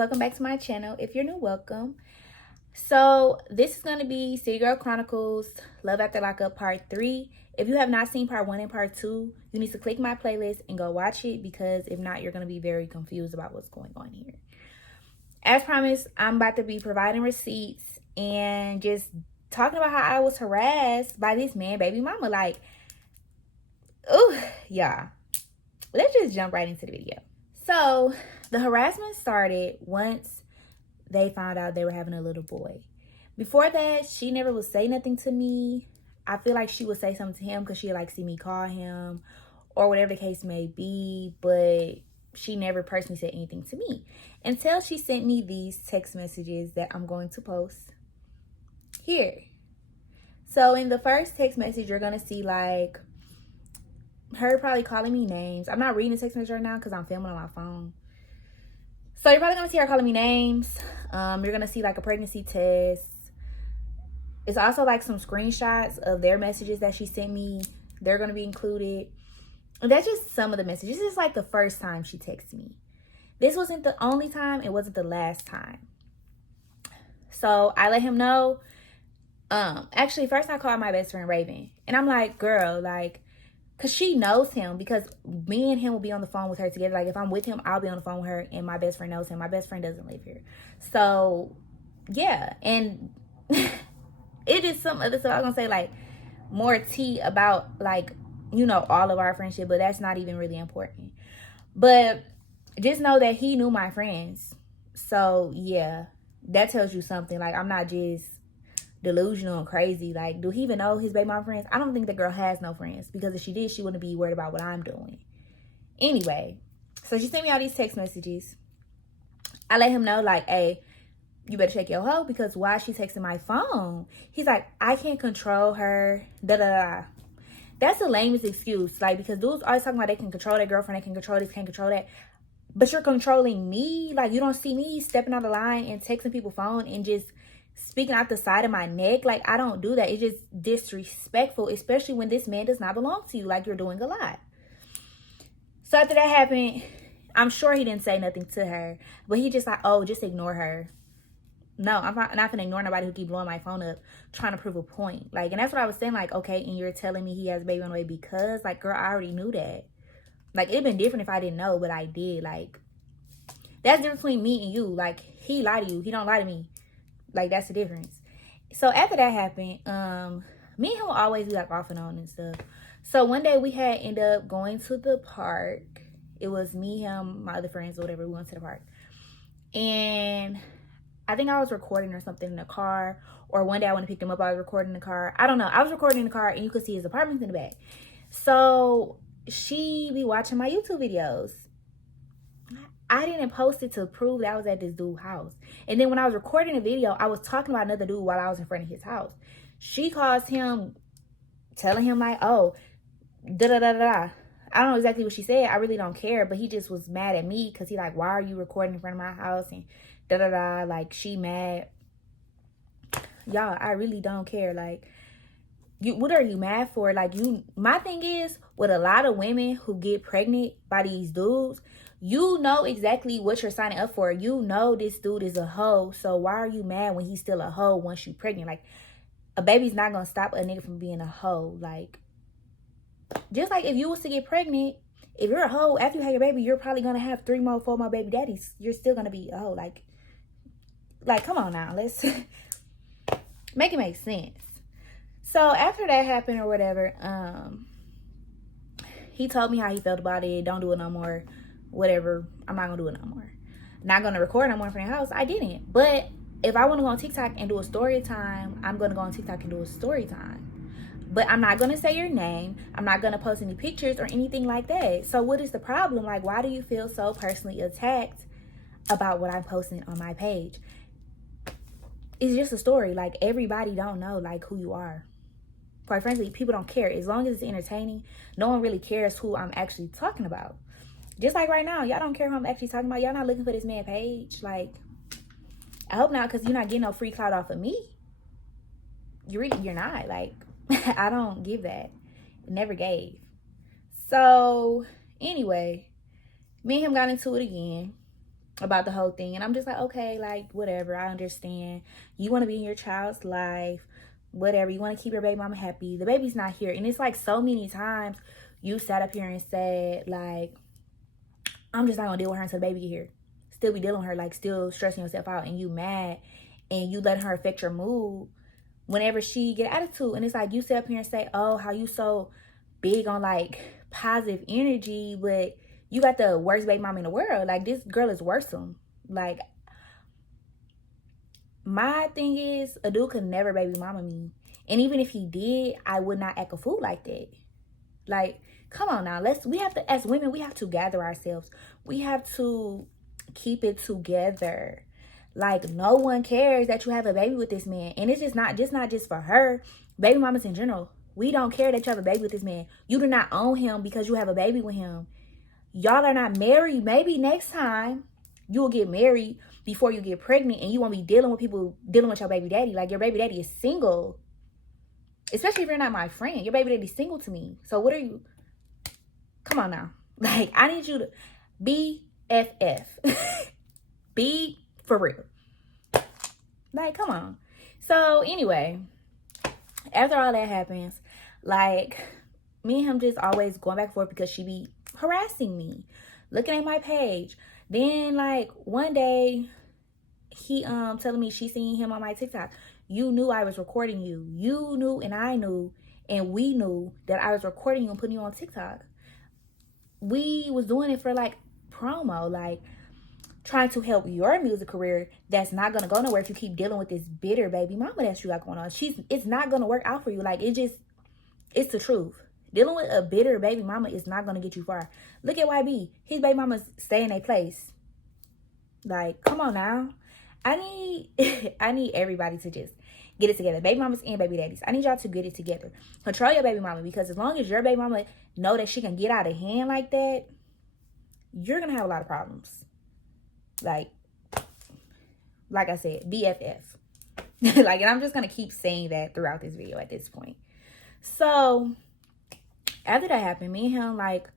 welcome back to my channel. If you're new, welcome. So this is going to be City Girl Chronicles Love After Lockup Part 3. If you have not seen Part 1 and Part 2, you need to click my playlist and go watch it, because if not, you're going to be very confused about what's going on here. As promised, I'm about to be providing receipts and just talking about how I was harassed by this man, baby mama. Like, ooh, y'all. Let's just jump right into the video. So the harassment started once they found out they were having a little boy. Before that, she never would say nothing to me. I feel like she would say something to him because she'd like see me call him or whatever the case may be, but she never personally said anything to me until she sent me these text messages that I'm going to post here. So in the first text message, you're going to see like her probably calling me names. I'm not reading the text message right now because I'm filming on my phone. So you're probably going to see her calling me names. You're going to see like a pregnancy test. It's also like some screenshots of their messages that she sent me. They're going to be included. And that's just some of the messages. This is like the first time she texted me. This wasn't the only time. It wasn't the last time. So I let him know. Actually, first I called my best friend Raven. And I'm like, girl, like, because she knows him, because me and him will be on the phone with her together. Like, if I'm with him, I'll be on the phone with her, and my best friend knows him. My best friend doesn't live here. So, yeah. And it is some other stuff. I was going to say, like, more tea about, like, you know, all of our friendship, but that's not even really important. But just know that he knew my friends. So, yeah, that tells you something. Like, I'm not just delusional and crazy. Like, do he even know his baby mom friends? I don't think the girl has no friends, because if she did, she wouldn't be worried about what I'm doing. Anyway, so she sent me all these text messages. I let him know, like, hey, you better check your hoe, because why is she texting my phone? He's like, I can't control her, da da da. That's the lamest excuse. Like, because dudes always talking about they can control their girlfriend, they can control this, can't control that. But you're controlling me. Like, you don't see me stepping on the line and texting people's phone and just speaking out the side of my neck. Like, I don't do that. It's just disrespectful, especially when this man does not belong to you. Like, you're doing a lot. So after that happened, I'm sure he didn't say nothing to her, but he just like, oh, just ignore her. No, I'm not gonna ignore nobody who keep blowing my phone up trying to prove a point. Like, and that's what I was saying. Like, okay, and you're telling me he has a baby on the way because, like, girl, I already knew that. Like, it'd been different if I didn't know, but I did. Like, that's the difference between me and you. Like, he lied to you, he don't lie to me. Like, that's the difference. So after that happened, me and him will always be like off and on and stuff. So one day we had ended up going to the park. It was me, him, my other friends, or whatever. We went to the park. And I think I was recording or something in the car. Or one day I went to pick him up, I was recording in the car. I don't know. I was recording in the car and you could see his apartment in the back. So she be watching my YouTube videos. I didn't post it to prove that I was at this dude's house. And then when I was recording the video, I was talking about another dude while I was in front of his house. She calls him, telling him like, oh, da-da-da-da-da. I don't know exactly what she said. I really don't care. But he just was mad at me because he like, why are you recording in front of my house? And da-da-da. Like, she mad. Y'all, I really don't care. Like, what are you mad for? Like, my thing is, with a lot of women who get pregnant by these dudes, you know exactly what you're signing up for. You know this dude is a hoe. So why are you mad when he's still a hoe once you pregnant? Like, a baby's not going to stop a nigga from being a hoe. Like, just like if you was to get pregnant, if you're a hoe, after you have your baby, you're probably going to have 3 more, 4 more baby daddies. You're still going to be a hoe. Like, come on now. Let's make it make sense. So after that happened or whatever, he told me how he felt about it. Don't do it no more. Whatever, I'm not gonna do it no more. Not gonna record no more in front of the house. I didn't. But if I want to go on TikTok and do a story time, I'm gonna go on TikTok and do a story time. But I'm not gonna say your name. I'm not gonna post any pictures or anything like that. So what is the problem? Like, why do you feel so personally attacked about what I'm posting on my page? It's just a story. Like, everybody don't know like who you are. Quite frankly, people don't care. As long as it's entertaining, no one really cares who I'm actually talking about. Just like right now, y'all don't care who I'm actually talking about. Y'all not looking for this man page. Like, I hope not, because you're not getting no free clout off of me. You're not. Like, I don't give that. Never gave. So, anyway, me and him got into it again. about the whole thing. And I'm just like, okay, like, whatever. I understand. You want to be in your child's life. Whatever. You want to keep your baby mama happy. The baby's not here. And it's like so many times you sat up here and said, like, I'm just not going to deal with her until the baby get here. Still be dealing with her, like, still stressing yourself out. And you mad. And you let her affect your mood whenever she get attitude. And it's like you sit up here and say, oh, how you so big on, like, positive energy, but you got the worst baby mama in the world. Like, this girl is worrisome. Like, my thing is, a dude could never baby mama me. And even if he did, I would not act a fool like that. Like, come on now. We have to, as women, we have to gather ourselves. We have to keep it together. Like, no one cares that you have a baby with this man. And it's just not just for her. Baby mamas in general. We don't care that you have a baby with this man. You do not own him because you have a baby with him. Y'all are not married. Maybe next time you will get married before you get pregnant and you won't be dealing with people dealing with your baby daddy. Like, your baby daddy is single. Especially if you're not my friend. Your baby daddy's single to me. So what are you? Come on now. Like, I need you to BFF. Be for real. Like, come on. So anyway, after all that happens, like, me and him just always going back and forth because she be harassing me, looking at my page. Then, like, one day he telling me she seen him on my TikTok. You knew I was recording you. You knew and I knew and we knew that I was recording you and putting you on TikTok. We was doing it for, like, promo, like, trying to help your music career that's not gonna go nowhere if you keep dealing with this bitter baby mama that you got going on. It's not gonna work out for you. Like, it's the truth. Dealing with a bitter baby mama is not gonna get you far. Look at YB. His baby mamas stay in their place. Like, come on now. I need everybody to just get it together. Baby mamas and baby daddies. I need y'all to get it together. Control your baby mama, because as long as your baby mama know that she can get out of hand like that, you're gonna have a lot of problems. Like I said, BFF. Like, and I'm just gonna keep saying that throughout this video at this point. So after that happened, me and him, like,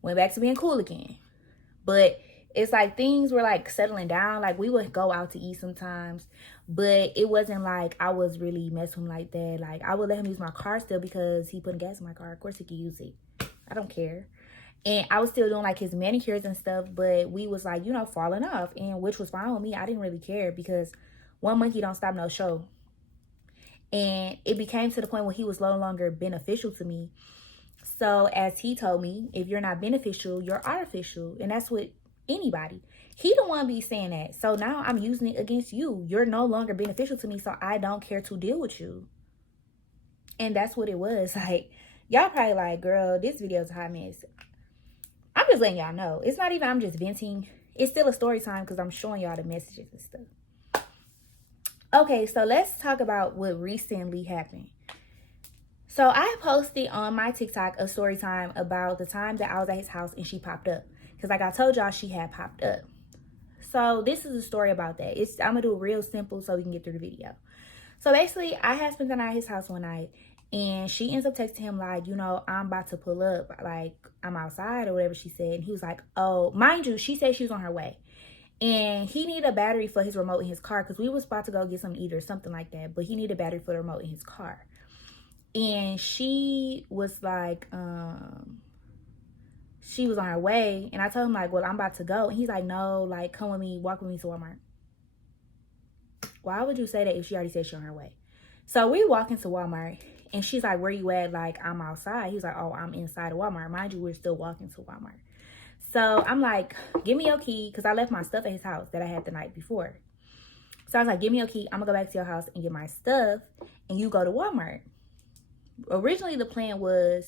went back to being cool again. But it's like things were, like, settling down. Like, we would go out to eat sometimes, but it wasn't like I was really messing with him like that. Like, I would let him use my car still because he put gas in my car. Of course he could use it. I don't care. And I was still doing, like, his manicures and stuff, but we was, like, you know, falling off, and which was fine with me. I didn't really care because one monkey don't stop no show. And it became to the point where he was no longer beneficial to me. So as he told me, if you're not beneficial, you're artificial. And that's what anybody. He the one be saying that. So now I'm using it against you. You're no longer beneficial to me, so I don't care to deal with you. And that's what it was. Like, y'all probably like, girl, this video is a hot mess. I'm just letting y'all know. It's not even I'm just venting. It's still a story time because I'm showing y'all the messages and stuff. Okay, so let's talk about what recently happened. So I posted on my TikTok a story time about the time that I was at his house and she popped up. Because like I told y'all, she had popped up. So this is a story about that. I'm going to do it real simple so we can get through the video. So basically, I had spent the night at his house one night. And she ends up texting him like, you know, I'm about to pull up. Like, I'm outside or whatever she said. And he was like, oh, mind you, she said she was on her way. And he needed a battery for his remote in his car because we was about to go get something to eat or something like that. But he needed a battery for the remote in his car. And she was like, she was on her way. And I told him like, well, I'm about to go. And he's like, no, like, come with me, walk with me to Walmart. Why would you say that if she already said she's on her way? So we walk into Walmart. And she's like, where you at? Like, I'm outside. He's like, oh, I'm inside of Walmart. Mind you, we're still walking to Walmart. So I'm like, give me your key. Because I left my stuff at his house that I had the night before. So I was like, give me your key. I'm going to go back to your house and get my stuff. And you go to Walmart. Originally, the plan was,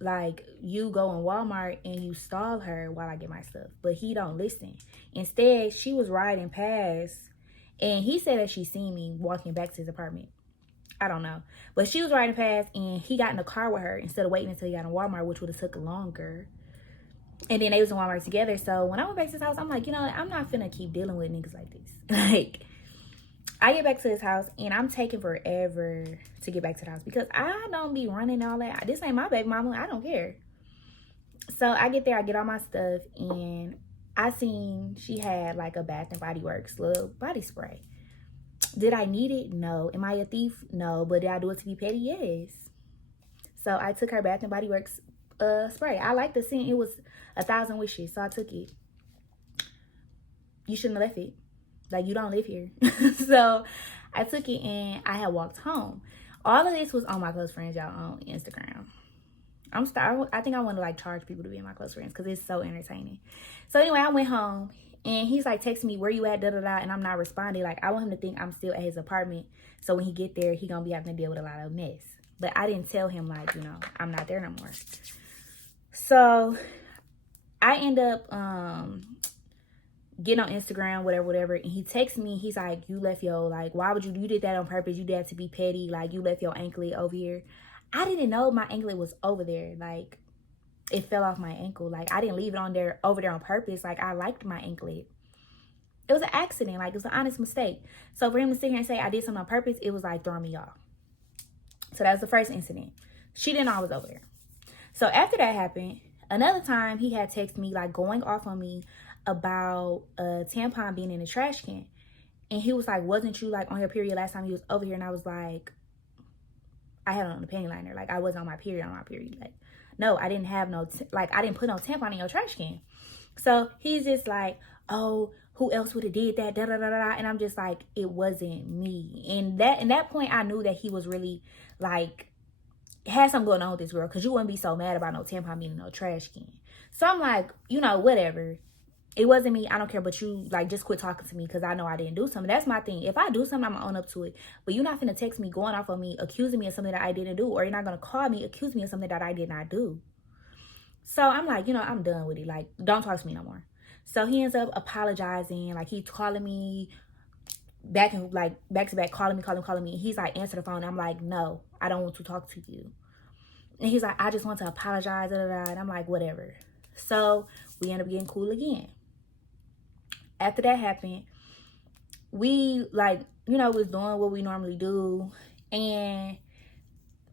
like, you go in Walmart and you stall her while I get my stuff. But he don't listen. Instead, she was riding past. And he said that she seen me walking back to his apartment. I don't know. But she was riding past and he got in the car with her instead of waiting until he got in Walmart, which would have took longer. And then they was in Walmart together. So when I went back to his house, I'm like, you know, I'm not finna keep dealing with niggas like this. Like, I get back to his house and I'm taking forever to get back to the house because I don't be running all that. This ain't my baby mama. I don't care. So I get there, I get all my stuff, and I seen she had like a Bath and Body Works little body spray. Did I need it? No. Am I a thief? No. But did I do it to be petty? Yes. So I took her Bath and Body Works spray. I liked the scent. It was 1,000 wishes, so I took it. You shouldn't have left it. Like, you don't live here. So I took it and I had walked home. All of this was on my close friends, y'all, on Instagram. I think I want to like charge people to be in my close friends because it's so entertaining. So anyway, I went home and he's like texting me, where you at, da da da, and I'm not responding. Like, I want him to think I'm still at his apartment, so when he get there, he gonna be having to deal with a lot of mess. But I didn't tell him, like, you know, I'm not there no more. So I end up getting on Instagram, whatever, and he texts me. He's like, you left your, like, why would you did that on purpose? You did that to be petty. Like, you left your anklet over here. I didn't know my anklet was over there. Like, it fell off my ankle. Like, I didn't leave it over there on purpose. Like, I liked my anklet. It was an accident. Like, it was an honest mistake. So for him to sit here and say I did something on purpose, it was like throwing me off. So that was the first incident. She didn't know I was over there. So after that happened, another time he had texted me, like, going off on me about a tampon being in the trash can. And he was like, wasn't you like on your period last time you was over here? And I was like, I had on the panty liner. Like, I wasn't on my period. Like, no, I didn't have no, I didn't put no tampon in your trash can. So he's just like, oh, who else would have did that? Da, da, da, da. And I'm just like, it wasn't me. And in that point, I knew that he was really like, had something going on with this girl, because you wouldn't be so mad about no tampon being in no trash can. So I'm like, you know, whatever. It wasn't me. I don't care. But you, like, just quit talking to me because I know I didn't do something. That's my thing. If I do something, I'm going to own up to it. But you're not going to text me, going off on me, accusing me of something that I didn't do. Or you're not going to call me, accuse me of something that I did not do. So I'm like, you know, I'm done with it. Like, don't talk to me no more. So he ends up apologizing. Like, he's calling me back to back, calling me. And he's like, answer the phone. I'm like, no, I don't want to talk to you. And he's like, I just want to apologize. And I'm like, whatever. So we end up getting cool again. After that happened, we, like, you know, was doing what we normally do. And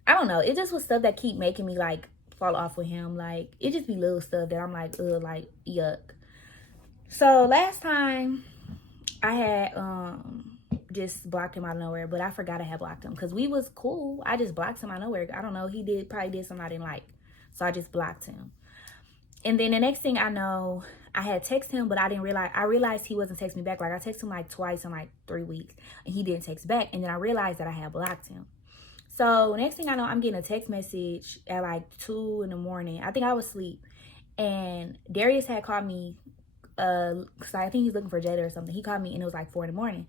I don't know. It just was stuff that keep making me, like, fall off with him. Like, it just be little stuff that I'm like, ugh, like, yuck. So last time I had just blocked him out of nowhere. But I forgot I had blocked him because we was cool. I just blocked him out of nowhere. I don't know. He probably did something I didn't like. So I just blocked him. And then the next thing I know, I had texted him, but I realized he wasn't texting me back. Like, I texted him like twice in like 3 weeks, and he didn't text back. And then I realized that I had blocked him. So next thing I know, I'm getting a text message at like 2 in the morning. I think I was asleep. And Darius had called me, because I think he's looking for Jada or something. He called me, and it was like 4 in the morning.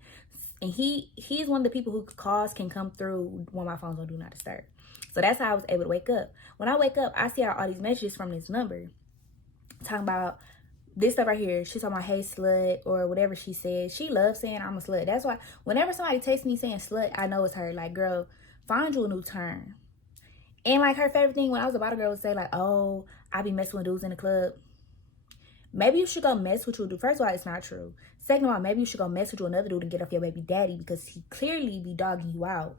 And he's one of the people who calls can come through when my phone's on Do Not Disturb. So that's how I was able to wake up. When I wake up, I see all these messages from this number talking about this stuff right here. She's talking about, hey, slut, or whatever she said. She loves saying I'm a slut. That's why whenever somebody texts me saying slut, I know it's her. Like, girl, find you a new term. And like, her favorite thing when I was about a girl would say, like, oh, I be messing with dudes in the club. Maybe you should go mess with you. First of all, it's not true. Second of all, maybe you should go mess with you another dude and get off your baby daddy, because he clearly be dogging you out.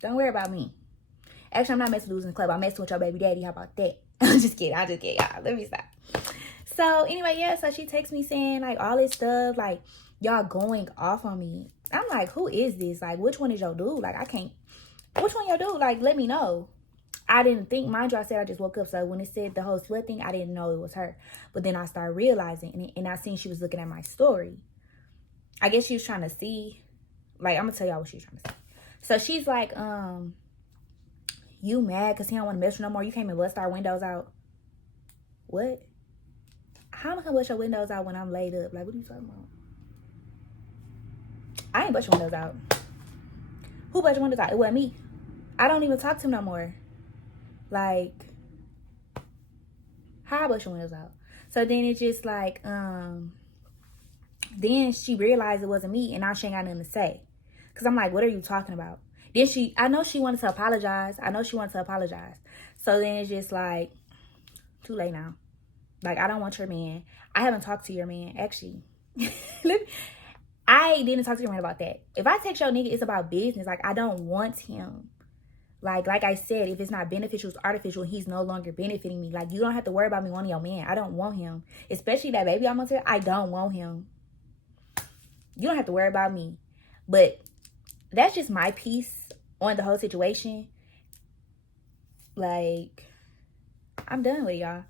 Don't worry about me. Actually, I'm not messing with dudes in the club. I'm messing with your baby daddy. How about that? I'm just kidding. Y'all. Let me stop. So anyway, yeah, so she texts me saying like all this stuff, like, y'all going off on me. I'm like, who is this? Like, which one is your dude? Like, which one your dude? Like, let me know. I didn't think, mind you, I said I just woke up. So when it said the whole slut thing, I didn't know it was her. But then I started realizing, and I seen she was looking at my story. I guess she was trying to see, like, I'm gonna tell y'all what she was trying to see. So she's like, you mad because he don't want to mess with you no more? You came and bust our windows out. What? How am I gonna bust your windows out when I'm laid up? Like, what are you talking about? I ain't bust your windows out. Who bust your windows out? It wasn't me. I don't even talk to him no more. Like, how I bust your windows out? So then it's just like, then she realized it wasn't me, and now she ain't got nothing to say. Cause I'm like, what are you talking about? Then I know she wanted to apologize. So then it's just like, too late now. Like, I don't want your man. I haven't talked to your man. Actually, I didn't talk to your man about that. If I text your nigga, it's about business. Like, I don't want him. Like I said, if it's not beneficial, it's artificial. He's no longer benefiting me. Like, you don't have to worry about me wanting your man. I don't want him. Especially that baby I'm here. I don't want him. You don't have to worry about me. But that's just my piece on the whole situation. Like, I'm done with y'all.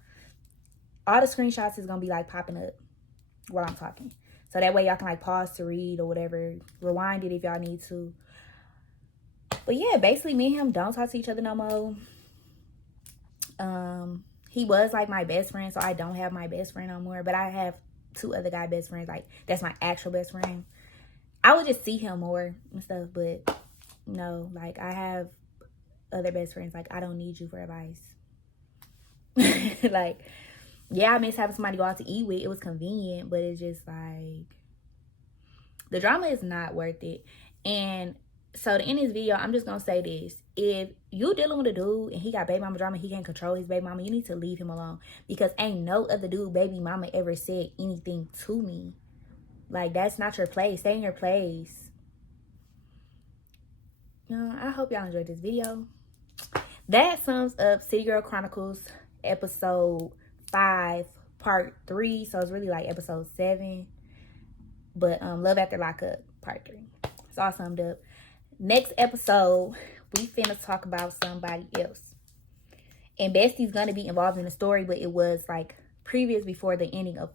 All the screenshots is going to be, like, popping up while I'm talking. So that way y'all can, like, pause to read or whatever. Rewind it if y'all need to. But yeah, basically me and him don't talk to each other no more. He was like my best friend, so I don't have my best friend no more. But I have 2 other guy best friends. Like, that's my actual best friend. I would just see him more and stuff. But no, like, I have other best friends. Like, I don't need you for advice. Like, yeah, I miss having somebody to go out to eat with. It was convenient, but it's just like, the drama is not worth it. And so to end this video, I'm just gonna say this: if you dealing with a dude and he got baby mama drama, he can't control his baby mama, you need to leave him alone. Because ain't no other dude baby mama ever said anything to me. Like, that's not your place. Stay in your place. I hope y'all enjoyed this video. That sums up City Girl Chronicles episode 5 part 3. So it's really like episode 7. But Love After Lockup part 3. It's all summed up. Next episode, we finna talk about somebody else. And Bestie's gonna be involved in the story, but it was like previous before the ending of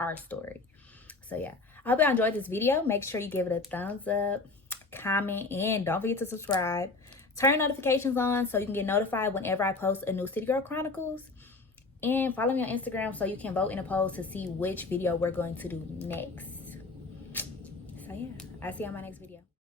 our story. So yeah, I hope y'all enjoyed this video. Make sure you give it a thumbs up, comment, and don't forget to subscribe. Turn notifications on so you can get notified whenever I post a new City Girl Chronicles. And follow me on Instagram so you can vote in a poll to see which video we're going to do next. So yeah, I'll see you on my next video.